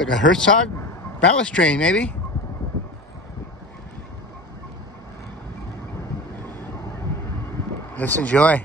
Looks like a Herzog ballast train, maybe. Let's enjoy.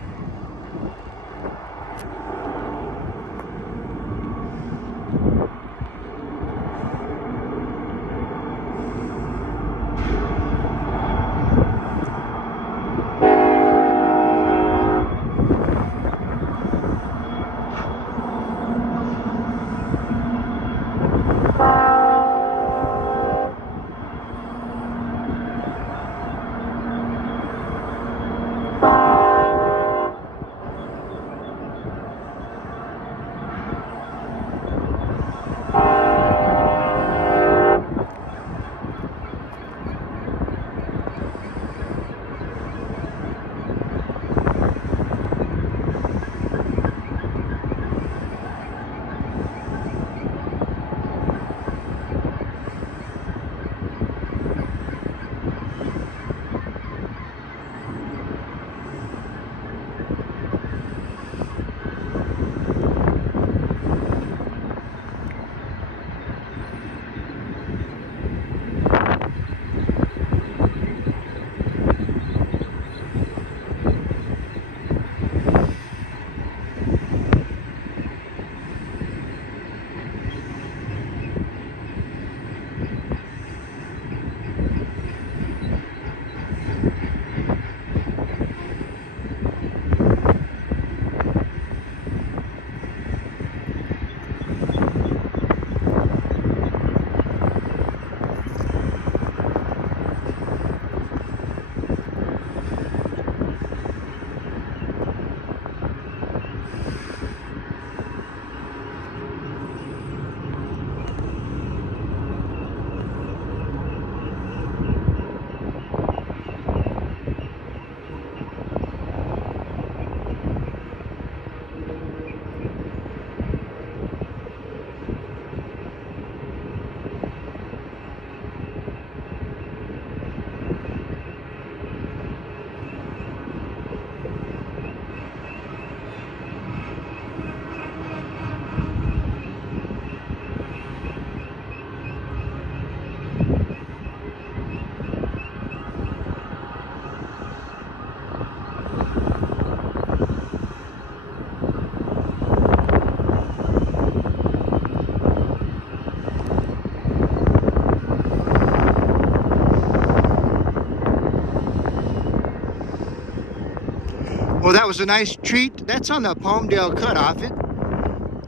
Well, that was a nice treat. That's on the Palmdale Cutoff. It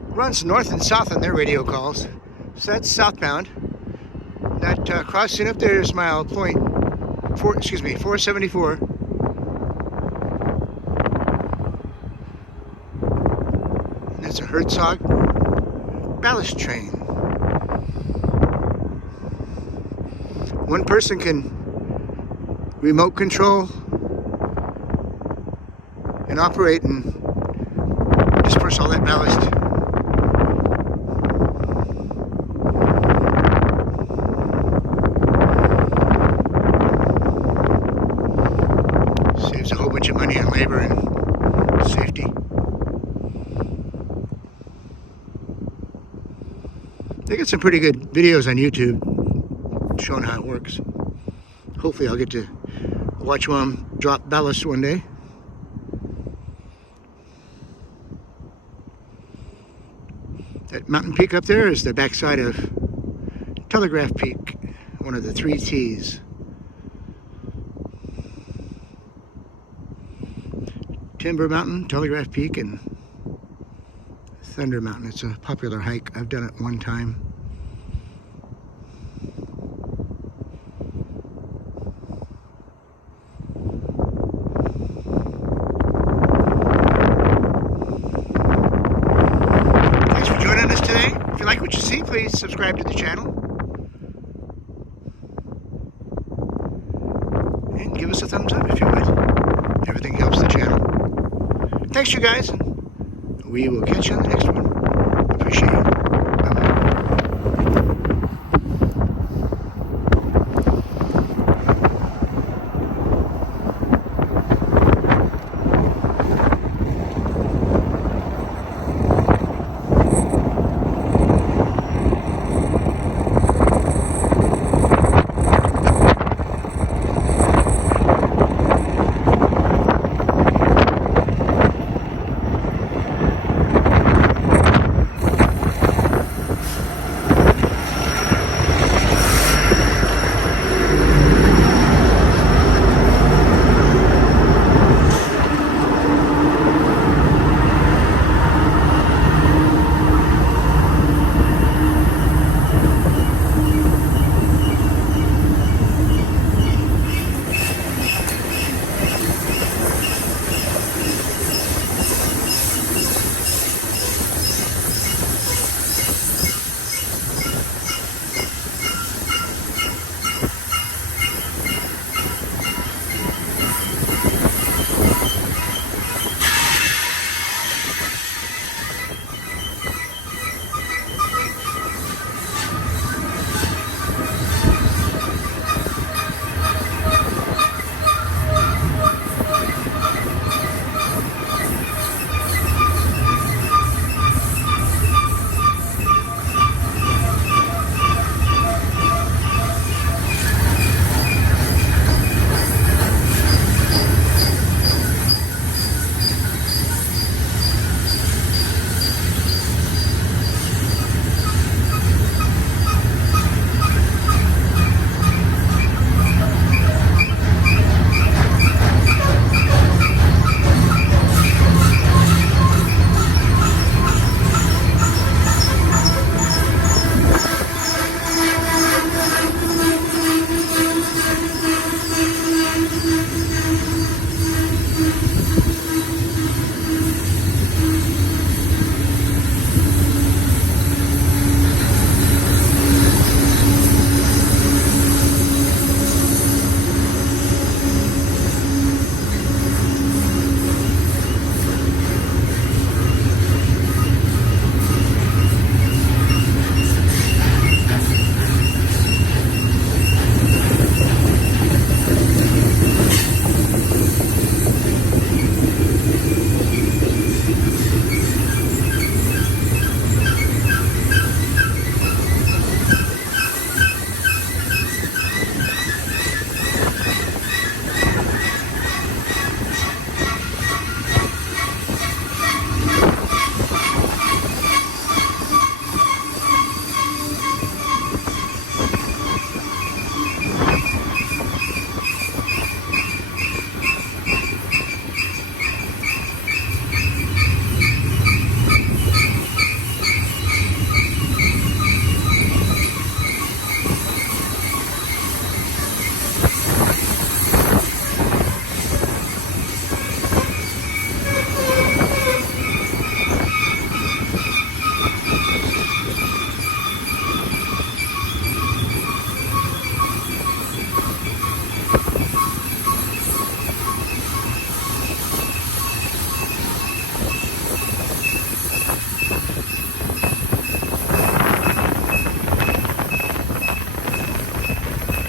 runs north and south on their radio calls. So that's southbound. That crossing up there is mile 474. And that's a Herzog ballast train. One person can remote control and operate and disperse all that ballast. Saves a whole bunch of money on labor and safety. They got some pretty good videos on YouTube showing how it works. Hopefully I'll get to watch one drop ballast one day. That mountain peak up there is the backside of Telegraph Peak, one of the 3 T's. Timber Mountain, Telegraph Peak, and Thunder Mountain. It's a popular hike. I've done it one time. If you like what you see, please subscribe to the channel and give us a thumbs up if you would. Everything helps the channel. Thanks, you guys, and we will catch you on the next one. Appreciate it. Bye-bye.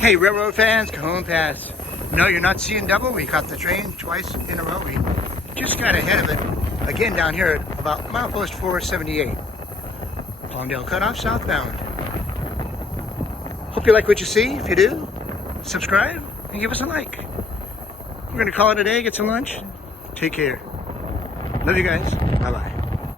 Hey, railroad fans, Cajon Pass. No, you're not seeing double. We caught the train twice in a row. We just got ahead of it again down here at about milepost 478. Palmdale Cutoff southbound. Hope you like what you see. If you do, subscribe and give us a like. We're going to call it a day, get some lunch. Take care. Love you guys. Bye-bye.